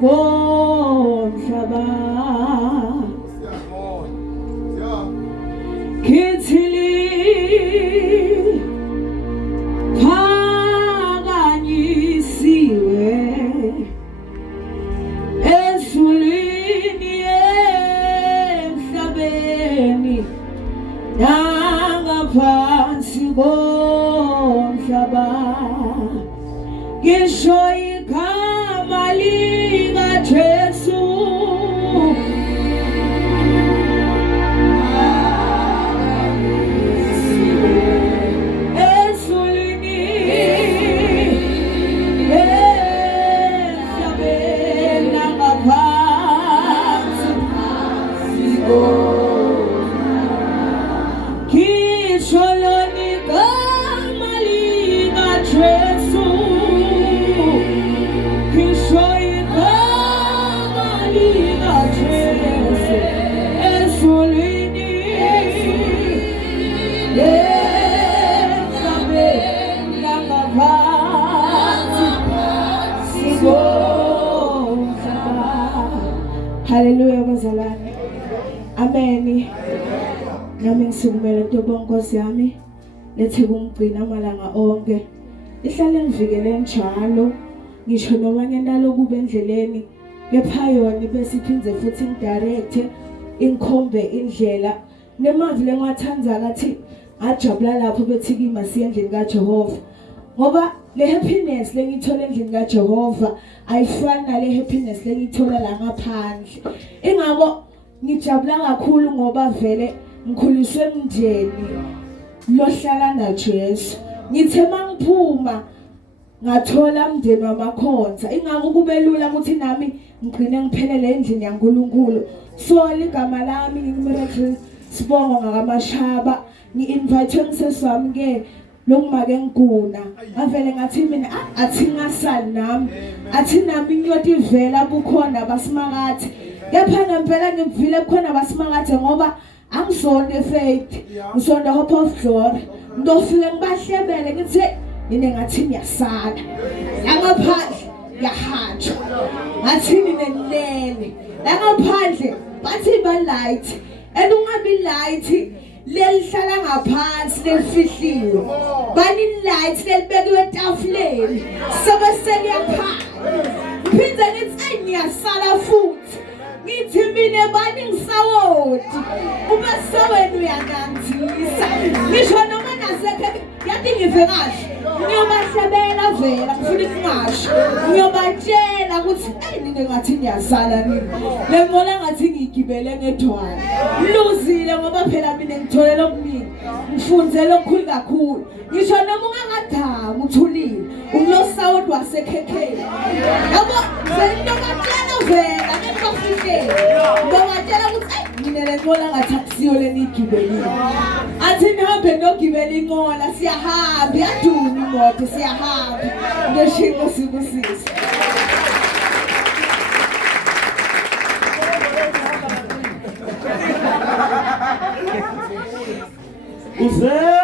komhlaba kithili phakanyisiwe ezulwini emhlabeni nangaphansi komhlaba ngisho igama likaJesu ezulwini emhlabeni nangaphansi ngisho lona igama likaJesu ngisho igama likaJesu ezulwini emhlabeni nangaphansi komhlaba. Haleluya bazalwane, ameni. Nami ngisukumela Ntobo Nkosi yami lethe kumgcina amalanga onke ihlale ngivikele njalo ngisho noma ngendalo kube endleleni kepha yona bese iphinze futhi ngidirecte ingikhombe indlela nemavi lengathanza kathi ajabula lapho bethi kimi asiye endlini kaJehova ngoba le happiness lengithola endlini kaJehova ayifani nale happiness lengithola la ngaphandle ingakho ngijabula kakhulu ngoba vele ngikhuliswe emndeni lohlala naJesu ngithe mangiphuma ngathola umndeni wamakhonza ingakho kube lula ukuthi nami ngigcine ngiphelele endlini yaNkulunkulu so ligama lami ngimiracle Sibongo ngakaMashaba ngi-invite ngisesami ke lokumake ngiguna ngavele ngathi mina athi ngasali nami athi nami ngiyotivela bukhona basimakathi kepha ngempela ngivile bukhona basimakathi ngoba angisonde faith ngisonde hope of glory ngidofike ngibahlebele ngithi nine ngathi ngiyasala langaphandle yahanjwa ngathi ninenene langaphandle bathi ba light elungabi light lelihlala ngaphansi lelifihliwe bani light lelibekiwe etafuleni sebeseli yakhaya ngiphinze ngithi ngiyasala futhi ngithi mina bani ngisawoti ube sewena uyanganzisa ngisho noma nasekhe yathi ngive kahle ngiyobahlebela vela ngifuna ukungasho ngiyobatshela ukuthi nine ngathi ngiyasala nini lemona ngathi ngigibele ngedwala luzile ngoba phela mina ngitholela okuningi ngifundzele okukhulu kakhulu ngisho noma ungangadami uthulile umlosawoti wasekhekheni yabo sento kahlala vela ngibafihlele ngobatshela ukuthi mina lemona ngathi akusiyo lenigibelile athi nihambe nogibela inqola siyahamba yaduma imoto siyahamba ngeshingo sikusisa Uze